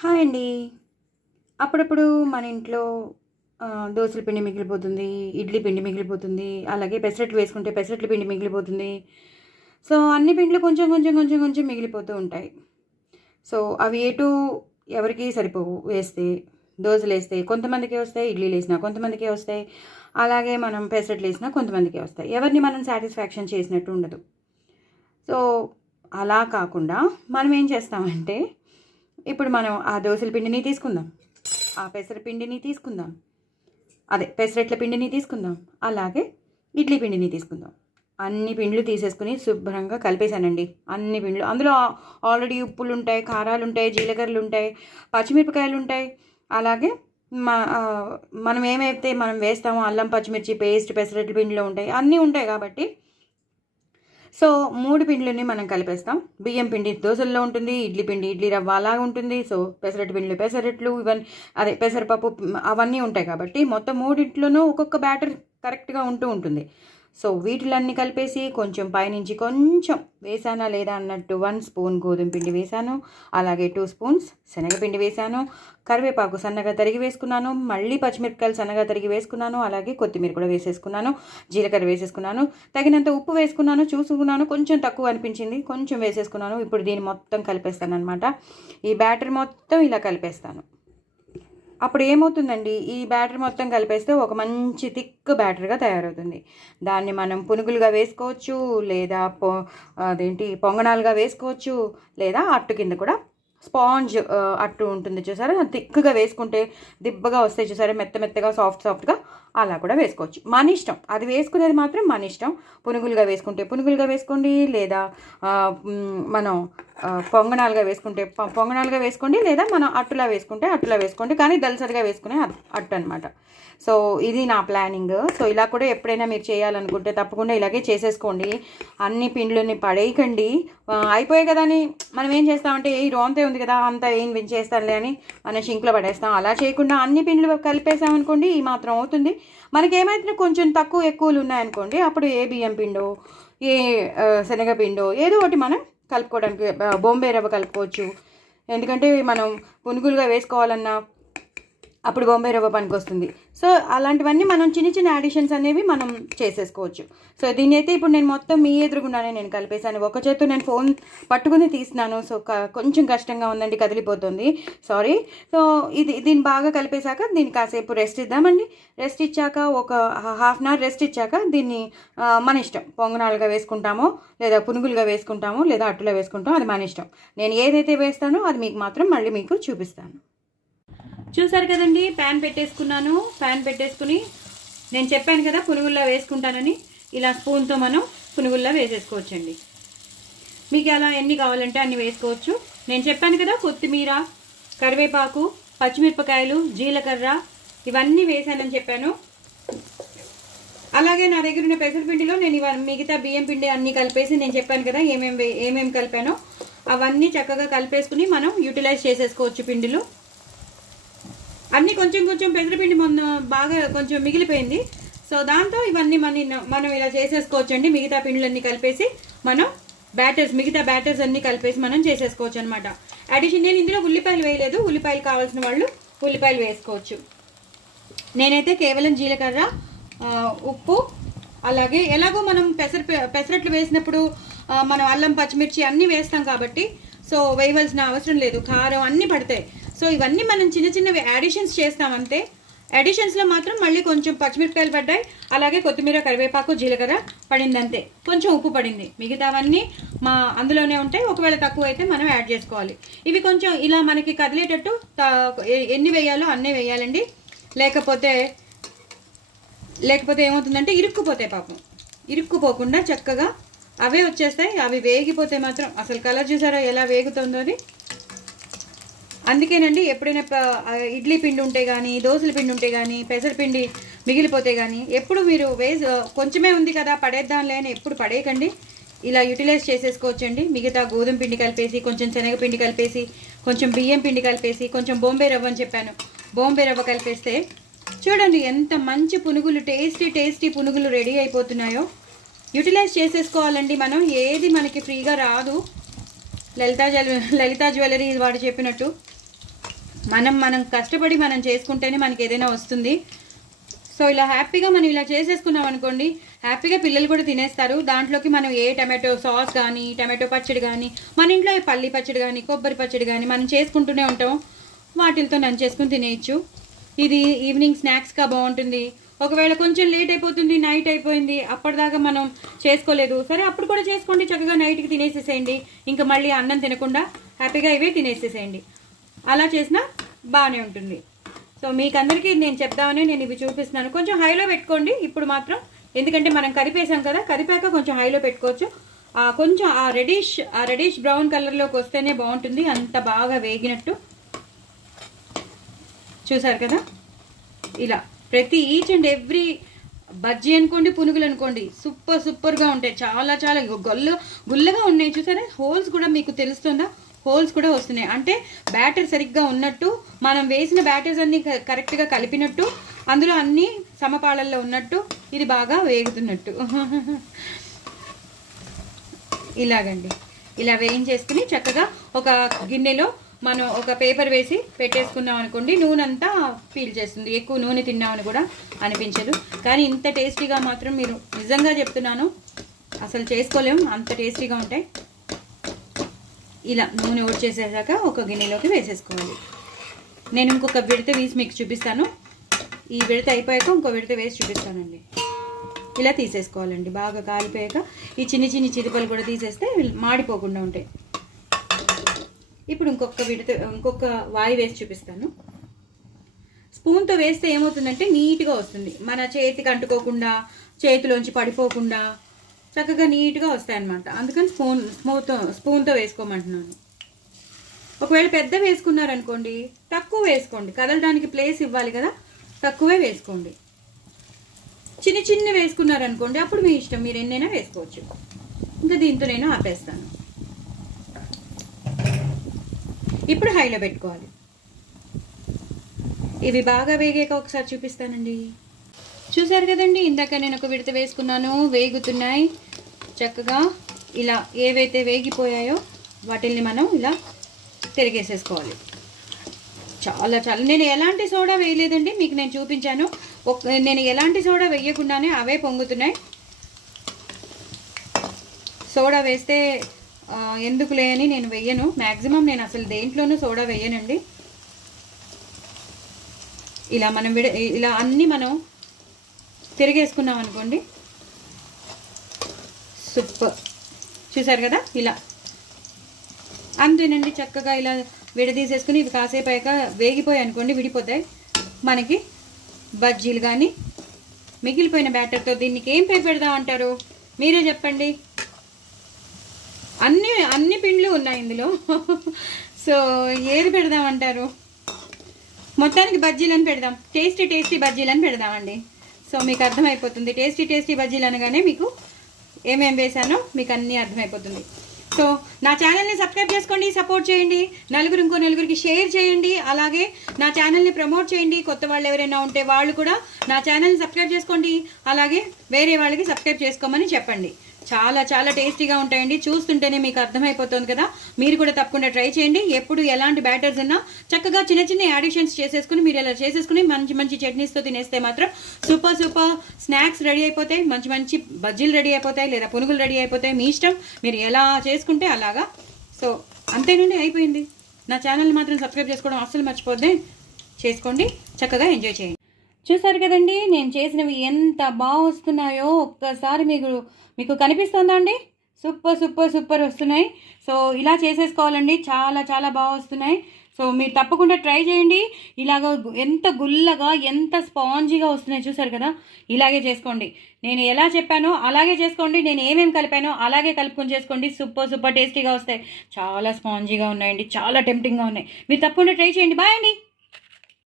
Hi అండి. అప్పుడప్పుడు మన ఇంట్లో దోసల పిండి మిగిలిపోతుంది, ఇడ్లీ పిండి మిగిలిపోతుంది, అలాగే పెసరట్లు వేసుకుంటే పెసరట్ల పిండి మిగిలిపోతుంది. సో, అన్ని పిండ్లు కొంచెం, కొంచెం, కొంచెం, కొంచెం మిగిలిపోతూ ఉంటాయి. సో, అవి ఎవరికీ సరిపోవు వేస్తే. దోసలేస్తే కొంతమందికే వస్తాయి, ఇడ్లీలేసినా కొంతమందికే వస్తాయి. అలాగే మనం పెసరట్లేసినా కొంతమందికే వస్తాయి. ఎవరిని మనం సాటిస్ఫాక్షన్ చేసినట్టు ఉండదు. సో, అలా కాకుండా మనం ఏం చేస్తామంటే, ఇప్పుడు మనం ఆ దోసల పిండిని తీసుకుందాం, ఆ పెసర పిండిని తీసుకుందాం, పెసరట్ల పిండిని తీసుకుందాం, అలాగే ఇడ్లీ పిండిని తీసుకుందాం. అన్ని పిండ్లు తీసేసుకుని శుభ్రంగా కలిపేశానండి. అన్ని పిండ్లు అందులో ఆల్రెడీ ఉప్పులు ఉంటాయి, కారాలు ఉంటాయి, జీలకర్రలు ఉంటాయి, పచ్చిమిరపకాయలు ఉంటాయి. అలాగే మనం ఏమైతే మనం వేస్తామో అల్లం పచ్చిమిర్చి పేస్ట్ పెసరట్ల పిండిలో ఉంటాయి, అన్నీ ఉంటాయి కాబట్టి సో 3 పిండిలని మనం కలిపేస్తాం. బియ్యం పిండి దోసల్లో ఉంటుంది, ఇడ్లీ పిండి ఇడ్లీ రవ్వ అలాగా ఉంటుంది. సో పెసరట్టు పిండిలో పెసరట్లు ఇవన్నీ పెసరపప్పు అవన్నీ ఉంటాయి కాబట్టి మొత్తం మూడింట్లోనూ ఒక్కొక్క బ్యాటర్ కరెక్ట్గా ఉంటుంది. సో వీటిలన్నీ కలిపేసి కొంచెం పైనుంచి కొంచెం వేసానా లేదా అన్నట్టు 1 స్పూన్ గోధుమ పిండి వేసాను, అలాగే 2 స్పూన్స్ శనగపిండి వేసాను, కరివేపాకు సన్నగా తరిగి వేసుకున్నాను, మళ్ళీ పచ్చిమిరపకాయలు సన్నగా తరిగి వేసుకున్నాను, అలాగే కొత్తిమీర కూడా వేసేసుకున్నాను, జీలకర్ర వేసేసుకున్నాను, తగినంత ఉప్పు వేసుకున్నాను, చూసుకున్నాను కొంచెం తక్కువ అనిపించింది, కొంచెం వేసేసుకున్నాను. ఇప్పుడు దీన్ని మొత్తం కలిపేస్తాను అనమాట. ఈ బ్యాటర్ మొత్తం ఇలా కలిపేస్తాను. అప్పుడు ఏమవుతుందండి, ఈ బ్యాటర్ మొత్తం కలిపేస్తే ఒక మంచి థిక్ బ్యాటర్గా తయారవుతుంది. దాన్ని మనం పునుగులుగా వేసుకోవచ్చు, లేదా పొంగనాలుగా వేసుకోవచ్చు, లేదా అట్టు కింద కూడా స్పాంజ్ అట్టు ఉంటుంది చూసారా, థిక్గా వేసుకుంటే దిబ్బగా వస్తాయి చూసారా, మెత్తగా సాఫ్ట్గా అలా కూడా వేసుకోవచ్చు. మన ఇష్టం, అది వేసుకునేది మాత్రం మన ఇష్టం. పునుగులుగా వేసుకుంటే పునుగులుగా వేసుకోండి, లేదా మనం పొంగనాలుగా వేసుకుంటే పొంగనాలుగా వేసుకోండి, లేదా మనం అట్టులా వేసుకోండి, కానీ దళసరిగా వేసుకునే అట్టు అనమాట. సో ఇది నా ప్లానింగ్. సో ఇలా కూడా ఎప్పుడైనా మీరు చేయాలనుకుంటే తప్పకుండా ఇలాగే చేసేసుకోండి. అన్ని పిండ్లని పడేయకండి. అయిపోయాయి కదా అని మనం ఏం చేస్తామంటే ఈ రోంతే ఉంది కదా అంతా ఏం చేస్తానులే అని మనం షింక్లో పడేస్తాం. అలా చేయకుండా అన్ని పిండ్లు కలిపేసామనుకోండి, ఈ మాత్రం అవుతుంది. మనకేమైతే కొంచెం తక్కువ ఎక్కువలు ఉన్నాయనుకోండి, అప్పుడు ఏ బియ్యం పిండో ఏ శనగపిండో ఏదో ఒకటి మనం కలుపుకోవడానికి బొంబే రవ్వ కలుపుకోవచ్చు. ఎందుకంటే మనం పునుగులుగా వేసుకోవాలన్నా అప్పుడు బొంబాయి రవ్వ పనికి వస్తుంది. సో అలాంటివన్నీ మనం చిన్న యాడిషన్స్ అనేవి మనం చేసేసుకోవచ్చు. సో దీన్ని అయితే ఇప్పుడు నేను మొత్తం మీ ఎదురుగుండానే నేను కలిపేశాను. ఒక చేత్తో నేను ఫోన్ పట్టుకుని తీస్తున్నాను. సో కొంచెం కష్టంగా ఉందండి, కదిలిపోతుంది, సారీ. సో దీన్ని బాగా కలిపేశాక దీన్ని కాసేపు రెస్ట్ ఇద్దామండి. రెస్ట్ ఇచ్చాక ఒక హాఫ్ అన్ అవర్ రెస్ట్ ఇచ్చాక దీన్ని మన ఇష్టం, పొంగనాలుగా వేసుకుంటామో లేదా పునుగులుగా వేసుకుంటామో లేదా అట్టులో వేసుకుంటామో అది మన ఇష్టం. నేను ఏదైతే వేస్తానో అది మీకు మాత్రం మళ్ళీ మీకు చూపిస్తాను. చూసారు కదండి, ప్యాన్ పెట్టేసుకుని నేను చెప్పాను కదా పునుగుల్లా వేసుకుంటానని, ఇలా స్పూన్తో మనం పునుగుల్లా వేసేసుకోవచ్చండి. మీకు అలా ఎన్ని కావాలంటే అన్ని వేసుకోవచ్చు. నేను చెప్పాను కదా కొత్తిమీర, కరివేపాకు, పచ్చిమిరపకాయలు, జీలకర్ర ఇవన్నీ వేసానని చెప్పాను. అలాగే నా దగ్గర ఉన్న పెసరపిండిలో నేను మిగతా బియ్యం పిండి అన్నీ కలిపేసి నేను చెప్పాను కదా ఏమేమి కలిపానో అవన్నీ చక్కగా కలిపేసుకుని మనం యూటిలైజ్ చేసేసుకోవచ్చు. పిండిలు అన్నీ కొంచెం పెసరపిండి మొన్న బాగా కొంచెం మిగిలిపోయింది. సో దాంతో ఇవన్నీ మనం ఇలా చేసేసుకోవచ్చండి. మిగతా పిండిలన్నీ కలిపేసి మనం మిగతా బ్యాటర్స్ అన్నీ కలిపేసి మనం చేసేసుకోవచ్చు అనమాట. అడిషన్ నేను ఇందులో ఉల్లిపాయలు వేయలేదు, ఉల్లిపాయలు కావాల్సిన వాళ్ళు ఉల్లిపాయలు వేసుకోవచ్చు. నేనైతే కేవలం జీలకర్ర, ఉప్పు, అలాగే ఎలాగో మనం పెసరట్లు వేసినప్పుడు మనం అల్లం పచ్చిమిర్చి అన్నీ వేస్తాం కాబట్టి సో వేయవలసిన అవసరం లేదు, కారం అన్నీ పడతాయి. సో ఇవన్నీ మనం చిన్నవి యాడిషన్స్ చేస్తామంతే. యాడిషన్స్లో మాత్రం మళ్ళీ కొంచెం పచ్చిమిరపకాయలు పడ్డాయి, అలాగే కొత్తిమీర, కరివేపాకు, జీలకర్ర పడిందంతే, కొంచెం ఉప్పు పడింది. మిగతావన్నీ అందులోనే ఉంటాయి. ఒకవేళ తక్కువ అయితే మనం యాడ్ చేసుకోవాలి. ఇవి కొంచెం ఇలా మనకి కదిలేటట్టు ఎన్ని వేయాలో అన్నీ వేయాలండి. లేకపోతే ఏమవుతుందంటే ఇరుక్కుపోతాయి. పాపం ఇరుక్కుపోకుండా చక్కగా అవే వచ్చేస్తాయి. అవి వేగిపోతే మాత్రం అసలు కలర్ చూసారా ఎలా వేగుతుందో అది. అందుకేనండి ఎప్పుడైనా ఇడ్లీ పిండి ఉంటే కానీ, దోశల పిండి ఉంటే కానీ, పెసరపిండి మిగిలిపోతే కానీ ఎప్పుడు మీరు కొంచెమే ఉంది కదా పడేద్దాంలే అని ఎప్పుడు పడేయకండి. ఇలా యూటిలైజ్ చేసేసుకోవచ్చండి. మిగతా గోధుమ పిండి కలిపేసి, కొంచెం శనగపిండి కలిపేసి, కొంచెం బియ్యం పిండి కలిపేసి, కొంచెం బొంబే రవ్వ అని చెప్పాను, బొంబే రవ్వ కలిపేస్తే చూడండి ఎంత మంచి పునుగులు, టేస్టీ పునుగులు రెడీ అయిపోతున్నాయో. యూటిలైజ్ చేసేసుకోవాలండి మనం. ఏది మనకి ఫ్రీగా రాదు. లలితా జ్యువెలరీ వాడు చెప్పినట్టు మనం కష్టపడి మనం చేసుకుంటేనే మనకి ఏదైనా వస్తుంది. సో ఇలా హ్యాపీగా మనం ఇలా చేసేసుకున్నాం అనుకోండి, హ్యాపీగా పిల్లలు కూడా తినేస్తారు. దాంట్లోకి మనం ఏ టమాటో సాస్ కానీ, టమాటో పచ్చడి కానీ, మన ఇంట్లో పల్లి పచ్చడి కానీ, కొబ్బరి పచ్చడి కానీ మనం చేసుకుంటూనే ఉంటాం. వాటితో నంచేసుకుని తినేయచ్చు. ఇది ఈవినింగ్ స్నాక్స్గా బాగుంటుంది. ఒకవేళ కొంచెం లేట్ అయిపోతుంది, నైట్ అయిపోయింది, అప్పటిదాకా మనం చేసుకోలేదు, సరే అప్పుడు కూడా చేసుకోండి. చక్కగా నైట్కి తినేసేసేయండి. ఇంకా మళ్ళీ అన్నం తినకుండా హ్యాపీగా ఇవే తినేసేసేయండి. అలా చేసినా బాగానే ఉంటుంది. సో మీకు అందరికీ నేను చెప్దామని నేను ఇవి చూపిస్తున్నాను. కొంచెం హైలో పెట్టుకోండి ఇప్పుడు మాత్రం, ఎందుకంటే మనం కరిపేసాం కదా, కరిపాక కొంచెం హైలో పెట్టుకోవచ్చు. కొంచెం ఆ రెడిష్ బ్రౌన్ కలర్లోకి వస్తేనే బాగుంటుంది, అంత బాగా వేగినట్టు. చూసారు కదా, ఇలా ప్రతి ఈచ్ అండ్ ఎవ్రీ బజ్జీ అనుకోండి, పునుగులు అనుకోండి, సూపర్గా ఉంటాయి. చాలా చాలా గుల్లగా ఉన్నాయి. చూసారా, హోల్స్ కూడా మీకు తెలుస్తుందా, హోల్స్ కూడా వస్తున్నాయి. అంటే బ్యాటర్ సరిగ్గా ఉన్నట్టు, మనం వేసిన బ్యాటర్స్ అన్నీ కరెక్ట్గా కలిపినట్టు, అందులో అన్నీ సమపాళల్లో ఉన్నట్టు, ఇది బాగా వేగుతున్నట్టు. ఇలాగండి, ఇలా వేయించేసుకుని చక్కగా ఒక గిన్నెలో మనం ఒక పేపర్ వేసి పెట్టేసుకున్నాం అనుకోండి, నూనె అంతా పీల్ చేస్తుంది. ఎక్కువ నూనె తిన్నామని కూడా అనిపించదు. కానీ ఇంత టేస్టీగా మాత్రం మీరు నిజంగా చెప్తున్నాను అసలు చేసుకోలేము, అంత టేస్టీగా ఉంటాయి. ఇలా నూనె ఓడ్చేసేసాక ఒక గిన్నెలోకి వేసేసుకోవాలి. నేను ఇంకొక విడత వేసి మీకు చూపిస్తాను. ఈ విడత అయిపోయాక ఇంకో విడత వేసి చూపిస్తానండి. ఇలా తీసేసుకోవాలండి. బాగా కాలిపోయాక ఈ చిన్ని చిరుపలు కూడా తీసేస్తే మాడిపోకుండా ఉంటాయి. ఇప్పుడు ఇంకొక వాయి వేసి చూపిస్తాను. స్పూన్తో వేస్తే ఏమవుతుందంటే నీట్గా వస్తుంది. మన చేతికి అంటుకోకుండా, చేతిలోంచి పడిపోకుండా చక్కగా నీట్గా వస్తాయి అన్నమాట. అందుకని స్పూన్తో వేసుకోమంటున్నాను. ఒకవేళ పెద్ద వేసుకున్నారనుకోండి, తక్కువ వేసుకోండి. కదలడానికి ప్లేస్ ఇవ్వాలి కదా, తక్కువే వేసుకోండి. చిన్న వేసుకున్నారనుకోండి, అప్పుడు మీ ఇష్టం, మీరు ఎన్నైనా వేసుకోవచ్చు. ఇంకా దీంతో నేను ఆపేస్తాను. ఇప్పుడు హైలో పెట్టుకోవాలి. ఇవి బాగా వేగాక ఒకసారి చూపిస్తానండి. చూసారు కదండి, ఇందాక నేను ఒక విడత వేసుకున్నాను, వేగుతున్నాయి చక్కగా. ఇలా ఏవైతే వేగిపోయాయో వాటిల్ని మనం ఇలా తిరిగేసేసుకోవాలి. చాలా చాలా నేను ఎలాంటి సోడా వేయలేదండి, మీకు నేను చూపించాను. నేను ఎలాంటి సోడా వేయకుండానే అవే పొంగుతున్నాయి. సోడా వేస్తే ఎందుకులే అని నేను వెయ్యను. మ్యాక్సిమం నేను అసలు దేంట్లోనూ సోడా వేయనండి. ఇలా ఇలా అన్నీ మనం తిరిగేసుకున్నాం అనుకోండి, సూపర్. చూసారు కదా, ఇలా అంతేనండి. చక్కగా ఇలా విడదీసేసుకుని ఇవి కాసేపు అయ్యాక వేగిపోయాయి అనుకోండి, విడిపోతాయి మనకి బజ్జీలు. కానీ మిగిలిపోయిన బ్యాటర్తో దీనికి ఏం పేరు పెడదాం అంటారు, మీరే చెప్పండి. అన్ని పిండ్లు ఉన్నాయి ఇందులో. సో ఏది పెడదామంటారు? మొత్తానికి బజ్జీలని పెడదాం, టేస్టీ బజ్జీలని పెడదామండి. సో మీకు అర్థమైపోతుంది, టేస్టీ బజ్జీలు అనగానే మీకు ఏమేం వేసానో మీకు అన్నీ అర్థమైపోతుంది. సో నా ఛానల్ని సబ్స్క్రైబ్ చేసుకోండి, సపోర్ట్ చేయండి, ఇంకో నలుగురికి షేర్ చేయండి. అలాగే నా ఛానల్ని ప్రమోట్ చేయండి. కొత్త వాళ్ళు ఎవరైనా ఉంటే వాళ్ళు కూడా నా ఛానల్ని సబ్స్క్రైబ్ చేసుకోండి. అలాగే వేరే వాళ్ళకి సబ్స్క్రైబ్ చేసుకోమని చెప్పండి. చాలా చాలా టేస్టీగా ఉంటాయండి. చూస్తుంటేనే మీకు అర్థమైపోతుంది కదా, మీరు కూడా తప్పకుండా ట్రై చేయండి. ఎప్పుడు ఎలాంటి బ్యాటర్స్ ఉన్నా చక్కగా చిన్న యాడిషన్స్ చేసేసుకుని మీరు ఇలా చేసేసుకుని మంచి చట్నీస్తో తినేస్తే మాత్రం సూపర్ స్నాక్స్ రెడీ అయిపోతాయి. మంచి బజ్జీలు రెడీ అయిపోతాయి, లేదా పునుగులు రెడీ అయిపోతాయి. మీ ఇష్టం, మీరు ఎలా చేసుకుంటే అలాగా. సో అంతేనండి, అయిపోయింది. నా ఛానల్ని మాత్రం సబ్స్క్రైబ్ చేసుకోవడం అస్సలు మర్చిపోద్దే, చేసుకోండి, చక్కగా ఎంజాయ్ చేయండి. చూసారు కదండి, నేను చేసినవి ఎంత బాగా వస్తున్నాయో ఒక్కసారి మీకు కనిపిస్తుందా అండి? సూపర్ వస్తున్నాయి. సో ఇలా చేసేసుకోవాలండి, చాలా చాలా బాగా వస్తున్నాయి. సో మీరు తప్పకుండా ట్రై చేయండి. ఇలాగ ఎంత గుల్లగా, ఎంత స్పాంజీగా వస్తున్నాయి చూసారు కదా, ఇలాగే చేసుకోండి. నేను ఎలా చెప్పానో అలాగే చేసుకోండి. నేను ఏమేమి కలిపానో అలాగే కలుపుకొని చేసుకోండి. సూపర్ టేస్టీగా వస్తాయి. చాలా స్పాంజీగా ఉన్నాయండి, చాలా టెంప్టింగ్గా ఉన్నాయి. మీరు తప్పకుండా ట్రై చేయండి. బాయ్ అండి.